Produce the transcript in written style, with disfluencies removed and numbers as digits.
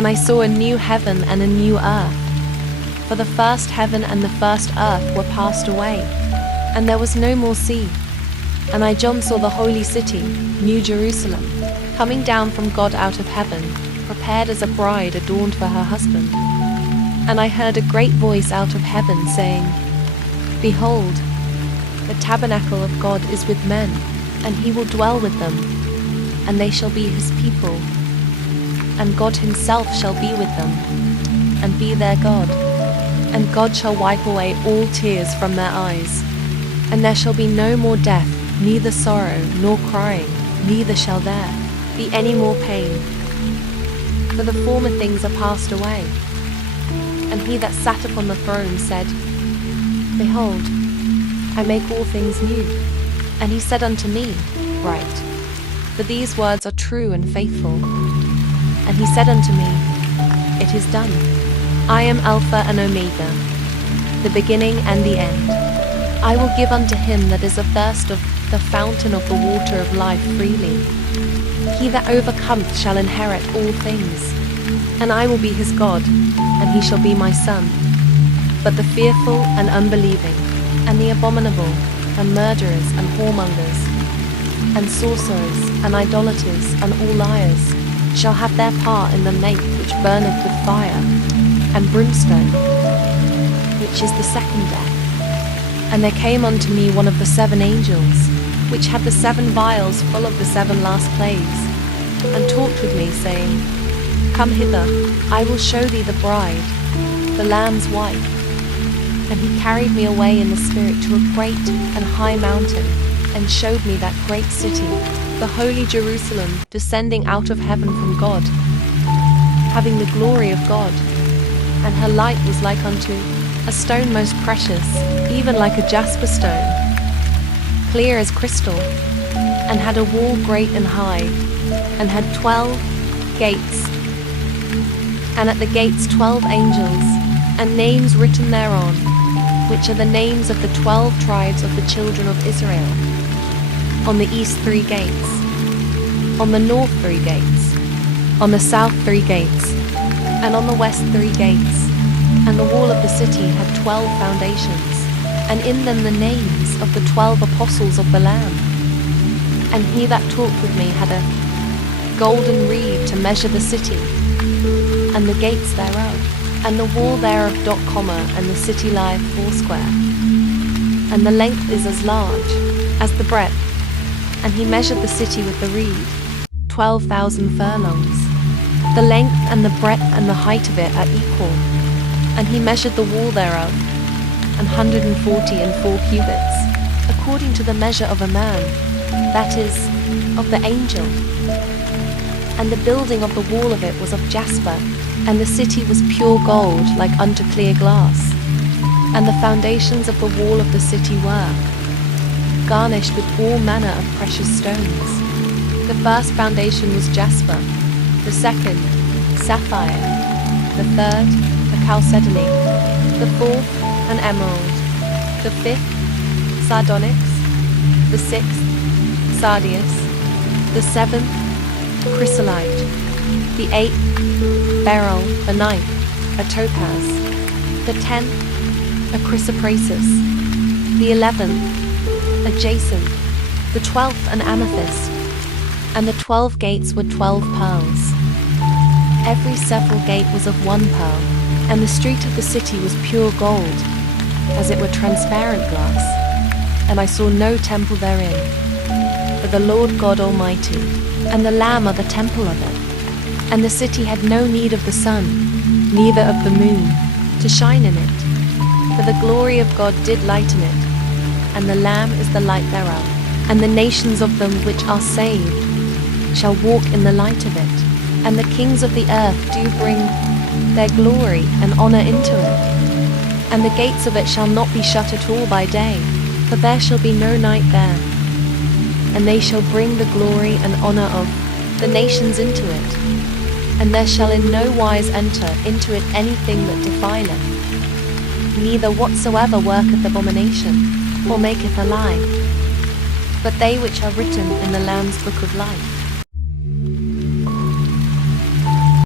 And I saw a new heaven and a new earth. For the first heaven and the first earth were passed away, and there was no more sea. And I, John, saw the holy city, New Jerusalem, coming down from God out of heaven, prepared as a bride adorned for her husband. And I heard a great voice out of heaven saying, Behold, the tabernacle of God is with men, and he will dwell with them, and they shall be his people. And God himself shall be with them, and be their God. And God shall wipe away all tears from their eyes. And there shall be no more death, neither sorrow, nor crying, neither shall there be any more pain. For the former things are passed away. And he that sat upon the throne said, Behold, I make all things new. And he said unto me, Write, for these words are true and faithful. And he said unto me, It is done. I am Alpha and Omega, the beginning and the end. I will give unto him that is athirst of the fountain of the water of life freely. He that overcometh shall inherit all things, and I will be his God, and he shall be my son. But the fearful and unbelieving, and the abominable, and murderers, and whoremongers, and sorcerers, and idolaters, and all liars, shall have their part in the lake which burneth with fire and brimstone, which is the second death. And there came unto me one of the 7 angels, which had the 7 vials full of the 7 last plagues, and talked with me, saying, Come hither, I will show thee the bride, the Lamb's wife. And he carried me away in the spirit to a great and high mountain, and showed me that great city, the holy Jerusalem, descending out of heaven from God, having the glory of God. And her light was like unto a stone most precious, even like a jasper stone, clear as crystal, and had a wall great and high, and had 12 gates, and at the gates 12 angels, and names written thereon, which are the names of the 12 tribes of the children of Israel. On the east 3 gates, on the north 3 gates, on the south 3 gates, and on the west 3 gates. And the wall of the city had 12 foundations, and in them the names of the 12 apostles of the Lamb. And he that talked with me had a golden reed to measure the city, and the gates thereof, and the wall thereof, and the city lieth foursquare. And the length is as large as the breadth. And he measured the city with the reed, 12,000 furlongs. The length and the breadth and the height of it are equal. And he measured the wall thereof, 144 cubits, according to the measure of a man, that is, of the angel. And the building of the wall of it was of jasper, and the city was pure gold, like unto clear glass. And the foundations of the wall of the city were garnished with all manner of precious stones. The first foundation was jasper, the second, sapphire, the third, a chalcedony, the fourth, an emerald, the fifth, sardonyx, the sixth, sardius, the seventh, chrysolite, the eighth, beryl, the ninth, a topaz, the 10th, a chrysoprasus, the 11th, a jacinth, the 12th, an amethyst, and the 12 gates were 12 pearls. Every several gate was of 1 pearl, and the street of the city was pure gold, as it were transparent glass. And I saw no temple therein, for the Lord God Almighty and the Lamb are the temple of it. And the city had no need of the sun, neither of the moon, to shine in it, for the glory of God did lighten it, and the Lamb is the light thereof. And the nations of them which are saved shall walk in the light of it, and the kings of the earth do bring their glory and honor into it. And the gates of it shall not be shut at all by day, for there shall be no night there. And they shall bring the glory and honor of the nations into it, and there shall in no wise enter into it anything that defileth, neither whatsoever worketh abomination, or maketh a lie, but they which are written in the Lamb's book of life.